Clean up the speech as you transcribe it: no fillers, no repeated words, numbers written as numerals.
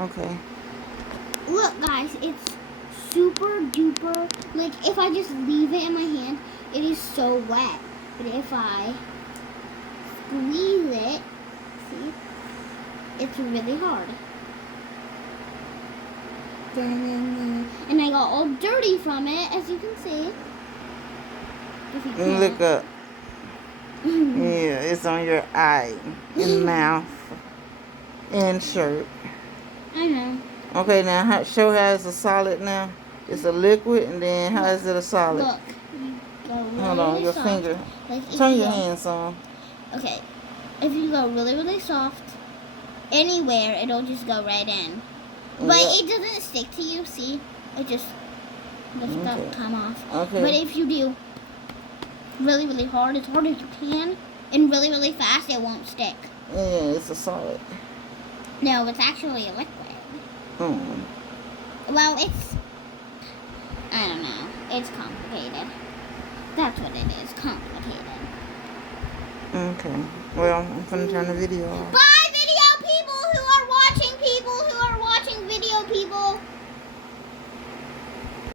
Okay. Look, guys, it's super duper. Like, if I just leave it in my hand, it is so wet. But if I squeeze it, see, it's really hard. And I got all dirty from it, as you can see. If you can. Look up. Yeah, it's on your eye and mouth and shirt. I know. Okay, now show how it's a solid now. It's a liquid, and then how is it a solid? Look, you go really, Hold on, really your soft. finger. Like, Turn your hands on. Okay, if you go really, really soft, anywhere, it'll just go right in. But it doesn't stick to you, see? It just come off. Okay. But if you do really, really hard, as hard as you can, and really, really fast, it won't stick. Yeah, it's a solid. No, it's actually a liquid. Hmm. Well, it's, I don't know. It's complicated. That's what it is, complicated. Okay. Well, I'm gonna turn the video off. Bye!